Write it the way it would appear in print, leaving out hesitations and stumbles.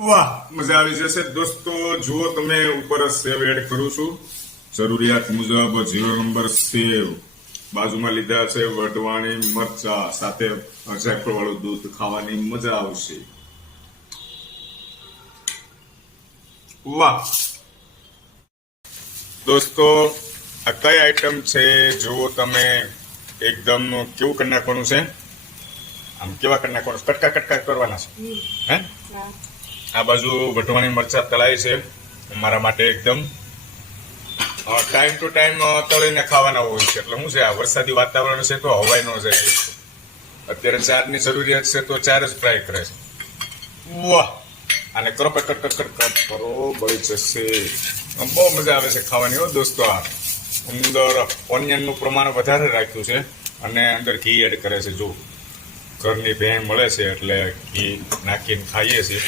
વાહ, મજા આવી જશે દોસ્તો। જુઓ તમે ઉપર સેવ એડ કરું છું જરૂરિયાત મુજબ। 0 નંબર સેવ બાજુમાં લીધા છે વઢવાણી મરચા સાથે જાયફળ વાળું દૂધ ખાવાની મજા આવશે। વાહ દોસ્તો, આ કઈ આઈટમ છે જુઓ તમે। એકદમ કેવું કરી નાખવાનું છે, આમ કેવા કરી નાખવાનું, કટકા કટકા કરવાના છે હે। આ બાજુ વઢવાણી મરચા તળાય છે મારા માટે એકદમ ટાઈમ ટુ ટાઈમ તળીને ખાવાના હોય છે। એટલે શું છે, આ વરસાદી વાતાવરણ છે તો હવાઈ ન જાય। અત્યારે ચારની જરૂરિયાત છે તો ચાર જ ફ્રાય કરે છે। વાહ, આને કરો કટ કટ કટ કટ કરો, બળી જશે। બહુ મજા આવે છે ખાવાની હો દોસ્તો। આ અંદર ઓનિયનનું પ્રમાણ વધારે રાખ્યું છે અને અંદર ઘી એડ કરે છે। જો ઘરની ભેં મળે છે એટલે ઘી નાખીને ખાઈએ છીએ।